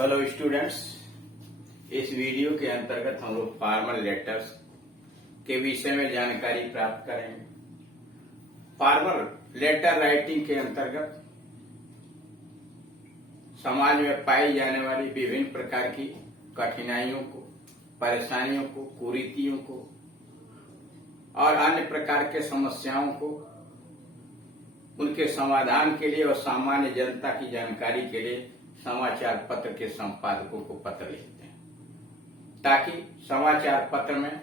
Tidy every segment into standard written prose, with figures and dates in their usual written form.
Hello students, इस video के अंतर्गत हम लोग फॉर्मल लेटर्स के विषय में जानकारी प्राप्त करेंगे। फॉर्मल लेटर राइटिंग के अंतर्गत समाज में पाई जाने वाली विभिन्न प्रकार की कठिनाइयों को, परेशानियों को, कुरीतियों को और अन्य प्रकार के समस्याओं को, उनके समाधान के लिए और सामान्य जनता की जानकारी के लिए समाचार पत्र के संपादकों को पत्र लिखते हैं, ताकि समाचार पत्र में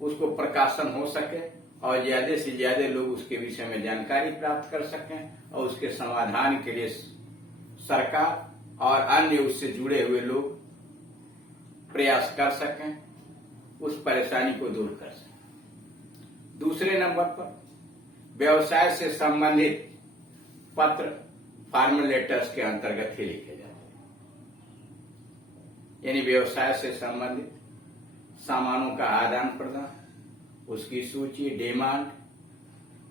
उसको प्रकाशन हो सके और ज्यादा से ज्यादा लोग उसके विषय में जानकारी प्राप्त कर सकें और उसके समाधान के लिए सरकार और अन्य उससे जुड़े हुए लोग प्रयास कर सकें, उस परेशानी को दूर कर सकें। दूसरे नंबर पर व्यवसाय से संबंधित पत्र फॉर्मल लेटर्स के अंतर्गत ही लिखे जाते हैं। यानी व्यवसाय से संबंधित सामानों का आदान प्रदान, उसकी सूची, डिमांड,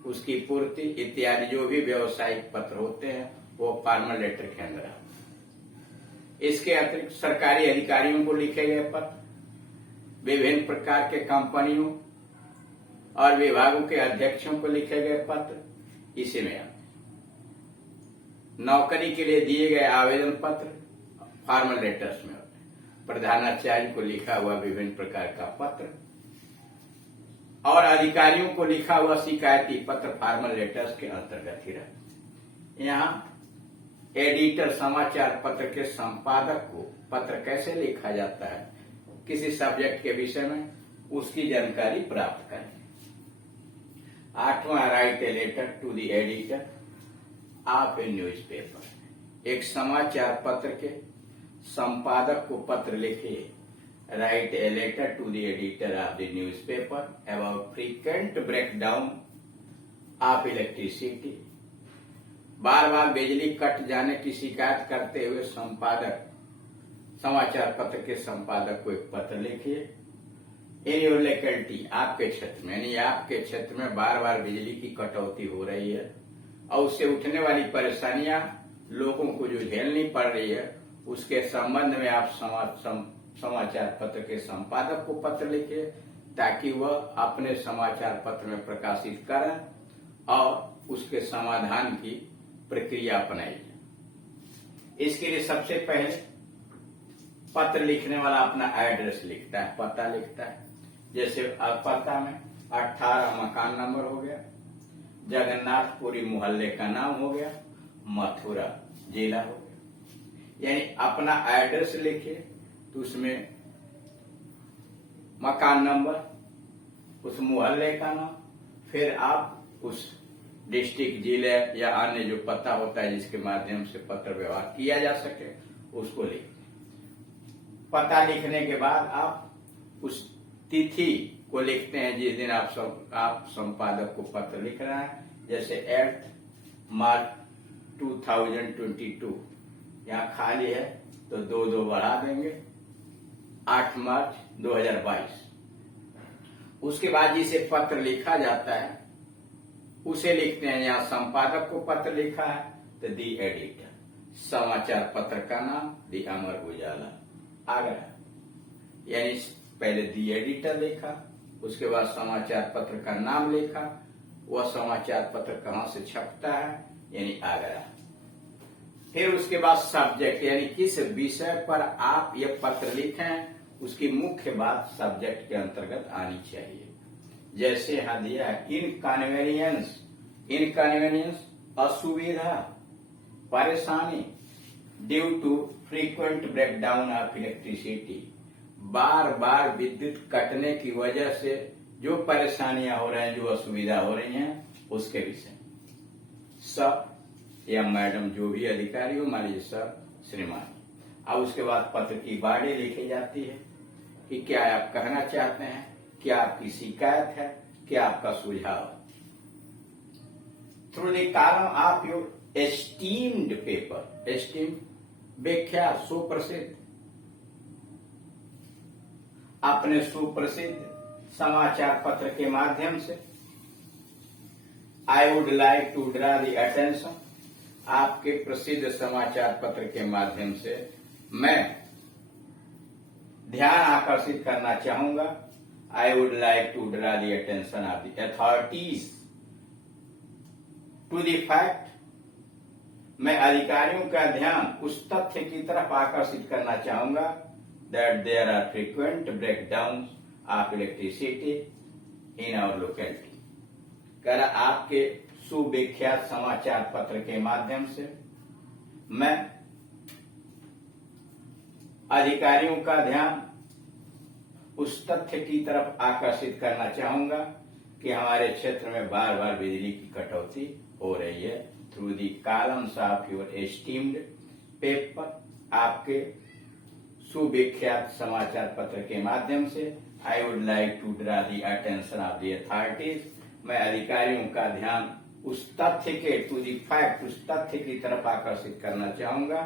उसकी पूर्ति इत्यादि जो भी व्यवसायिक पत्र होते हैं वो फॉर्मल लेटर के अंदर आते हैं। इसके अतिरिक्त सरकारी अधिकारियों को लिखे गए पत्र, विभिन्न प्रकार के कंपनियों और विभागों के अध्यक्षों को लिखे गए पत्र इसी में आते हैं। नौकरी के लिए दिए गए आवेदन पत्र फॉर्मल लेटर्स में होते हैं। प्रधानाचार्य को लिखा हुआ विभिन्न प्रकार का पत्र और अधिकारियों को लिखा हुआ शिकायती पत्र फॉर्मल लेटर्स के अंतर्गत ही रहते हैं। यहाँ एडिटर समाचार पत्र के संपादक को पत्र कैसे लिखा जाता है, किसी सब्जेक्ट के विषय में, उसकी जानकारी प्राप्त करें। 8वां, write a letter to the editor of a newspaper. एक समाचार पत्र के संपादक को पत्र लिखिए। Write a letter to the editor of the newspaper about frequent breakdown of electricity. बार बार बिजली कट जाने की शिकायत करते हुए संपादक, समाचार पत्र के संपादक को एक पत्र लिखिए। इन योर लोकेलिटी, आपके क्षेत्र में, यानी आपके क्षेत्र में बार बार बिजली की कटौती हो रही है और उससे उठने वाली परेशानियां लोगों को जो झेलनी पड़ रही है, उसके संबंध में आप समाचार पत्र के संपादक को पत्र लिखिए, ताकि वह अपने समाचार पत्र में प्रकाशित करें और उसके समाधान की प्रक्रिया अपनाई। इसके लिए सबसे पहले पत्र लिखने वाला अपना एड्रेस लिखता है, पता लिखता है। जैसे पता में 18 मकान नंबर हो गया, जगन्नाथपुरी मोहल्ले का नाम हो गया, मथुरा जिला हो गया। यानी अपना एड्रेस लिखिए, तो उसमें मकान नंबर, उस मोहल्ले का नाम, फिर आप उस डिस्ट्रिक्ट, जिले या अन्य जो पता होता है जिसके माध्यम से पत्र व्यवहार किया जा सके, उसको लिखिए। पता लिखने के बाद आप उस तिथि को लिखते हैं जिस दिन आप संपादक को पत्र लिख रहे हैं। जैसे 8 मार्च 2022, यहाँ खाली है तो 2 बढ़ा देंगे, 8 मार्च 2022। उसके बाद जिसे पत्र लिखा जाता है उसे लिखते हैं। यहाँ संपादक को पत्र लिखा है तो दी एडिटर, समाचार पत्र का नाम दी अमर उजाला आ गया। यानी पहले दी एडिटर लिखा, उसके बाद समाचार पत्र का नाम लिखा, वह समाचार पत्र कहाँ से छपता है, यानी आ गया। फिर उसके बाद सब्जेक्ट, यानी किस विषय पर आप ये पत्र लिखें, उसकी मुख्य बात सब्जेक्ट के अंतर्गत आनी चाहिए। जैसे यहां दिया है इनकन्वीनियंस, इनकन्वीनियंस असुविधा, परेशानी due to frequent breakdown of electricity. बार बार विद्युत कटने की वजह से जो परेशानियां हो रही हैं, जो असुविधा हो रही हैं, उसके विषय। सर या मैडम, जो भी अधिकारी हो, मान लीजिए सर, श्रीमान। अब उसके बाद पत्र की बॉडी लिखी जाती है कि क्या आप कहना चाहते हैं, क्या आपकी शिकायत है, क्या आपका सुझाव है। Through the column of your esteemed paper, esteem व्याख्या, सुप्रसिद्ध, अपने सुप्रसिद्ध समाचार पत्र के माध्यम से। I would like to draw the attention, आपके प्रसिद्ध समाचार पत्र के माध्यम से मैं ध्यान आकर्षित करना चाहूंगा। I would like to draw the attention of the authorities to the fact, मैं अधिकारियों का ध्यान उस तथ्य की तरफ आकर्षित करना चाहूंगा that there are frequent breakdown of electricity in our locality. कर आपके सुविख्यात समाचार पत्र के माध्यम से मैं अधिकारियों का ध्यान उस तथ्य की तरफ आकर्षित करना चाहूंगा कि हमारे क्षेत्र में बार बार बिजली की कटौती हो रही है through the columns of your esteemed paper. आपके सुविख्यात समाचार पत्र के माध्यम से I would like to draw the attention of the authorities, मैं अधिकारियों का ध्यान उस तथ्य के टू दी फैक्ट, उस तथ्य की तरफ आकर्षित करना चाहूंगा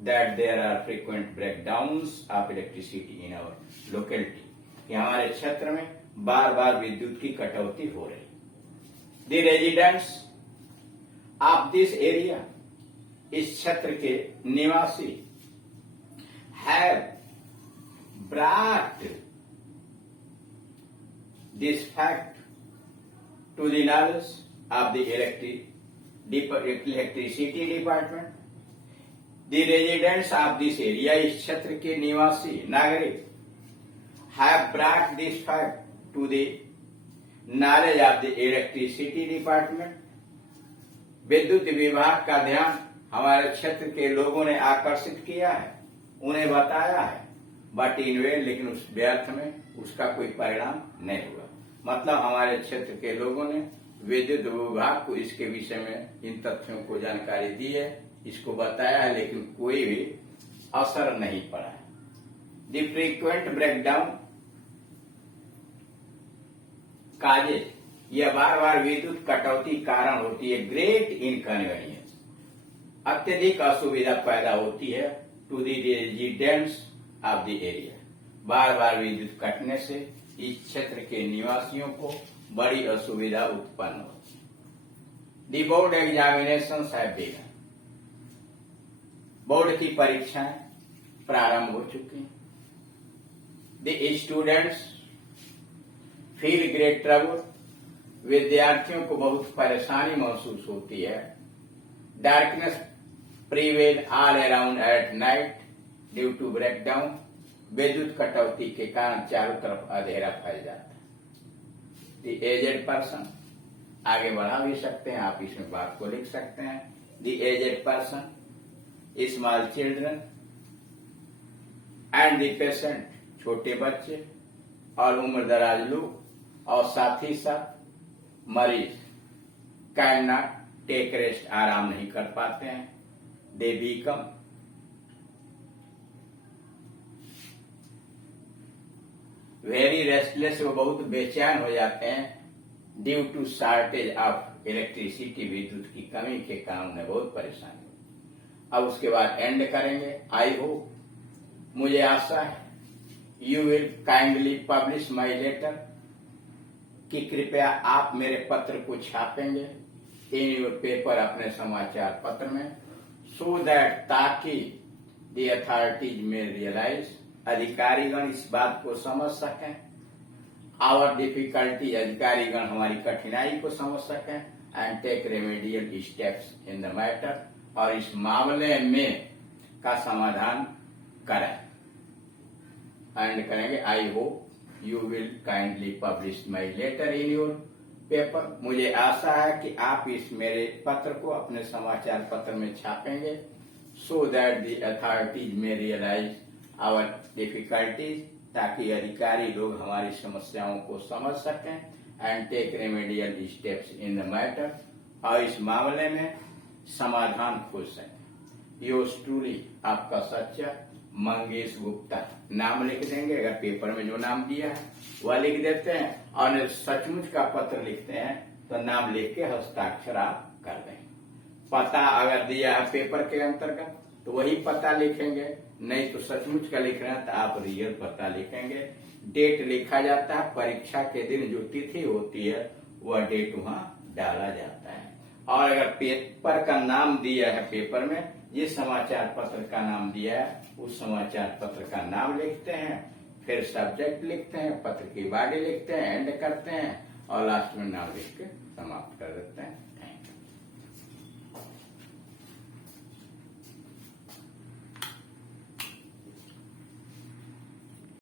that there are frequent breakdowns of electricity in our locality, कि हमारे क्षेत्र में बार बार विद्युत की कटौती हो रही। The residents of this area, इस क्षेत्र के निवासी have brought this fact to the knowledge of the electricity department. The residents of this area, इस क्षेत्र के निवासी नागरिक have brought this fact to the knowledge of the electricity department, विद्युत विभाग का ध्यान हमारे क्षेत्र के लोगों ने आकर्षित किया है, उन्हें बताया है, बट इन वेन, लेकिन उस व्यर्थ में उसका कोई परिणाम नहीं हुआ। मतलब हमारे क्षेत्र के लोगों ने विद्युत विभाग को इसके विषय में इन तथ्यों को जानकारी दी है, इसको बताया है, लेकिन कोई भी असर नहीं पड़ा है। द फ्रीक्वेंट ब्रेकडाउन काजेज, यह बार बार विद्युत कटौती कारण होती है ग्रेट इनकन्वीनियंस, अत्यधिक असुविधा पैदा होती है to the residents of the area, बार बार विद्युत कटने से इस क्षेत्र के निवासियों को बड़ी असुविधा उत्पन्न होती है। The board examinations have begun, board की परीक्षाएं प्रारंभ हो चुकी हैं। The students feel great trouble, विद्यार्थियों को बहुत परेशानी महसूस होती है। Darkness prevail all around at night due to breakdown, विद्युत कटौती के कारण चारों तरफ अंधेरा फैल जाता है। द एजेड पर्सन, आगे बढ़ा भी सकते हैं आप, इसमें बात को लिख सकते हैं। The aged person, small children and the patient, छोटे बच्चे और उम्र दराज लोग, और साथ ही साथ मरीज कैन नॉट टेक रेस्ट, आराम नहीं कर पाते हैं। दे बिकम वेरी रेस्टलेस, वो बहुत बेचैन हो जाते हैं due to shortage of electricity, विद्युत की कमी के कारण उन्हें बहुत परेशानी हो। अब उसके बाद एंड करेंगे। आई होप, मुझे आशा है, you will kindly publish my letter, कि कृपया आप मेरे पत्र को छापेंगे इन योर पेपर, अपने समाचार पत्र में, सो दैट, ताकि द अथॉरिटीज में रियलाइज, अधिकारीगण इस बात को समझ सकें, आवर डिफिकल्टी, अधिकारीगण हमारी कठिनाई को समझ सकें, and take remedial steps in the matter, और इस मामले में का समाधान करें। एंड करेंगे, I hope you will kindly publish my letter in your paper, मुझे आशा है कि आप इस मेरे पत्र को अपने समाचार पत्र में छापेंगे, so that the authorities may realise our difficulties, ताकि अधिकारी लोग हमारी समस्याओं को समझ सकें, and take remedial steps in the matter, और इस मामले में समाधान खोज सकें। योर्स ट्रूली, आपका सच्चा मंगेश गुप्ता, नाम लिख देंगे, अगर पेपर में जो नाम दिया है वह लिख देते हैं, और सचमुच का पत्र लिखते हैं तो नाम लिख के हस्ताक्षर आप कर देंगे। पता अगर दिया है पेपर के अंतर्गत तो वही पता लिखेंगे, नहीं तो सचमुच का लिख रहे हैं तो आप रियल पता लिखेंगे। डेट लिखा जाता है, परीक्षा के दिन जो तिथि होती है वह डेट वहां डाला जाता है, और अगर पेपर का नाम दिया है पेपर में, जिस समाचार पत्र का नाम दिया है उस समाचार पत्र का नाम लिखते हैं, फिर सब्जेक्ट लिखते हैं, पत्र की बॉडी लिखते हैं, एंड करते हैं और लास्ट में नाम लिख के समाप्त कर देते हैं।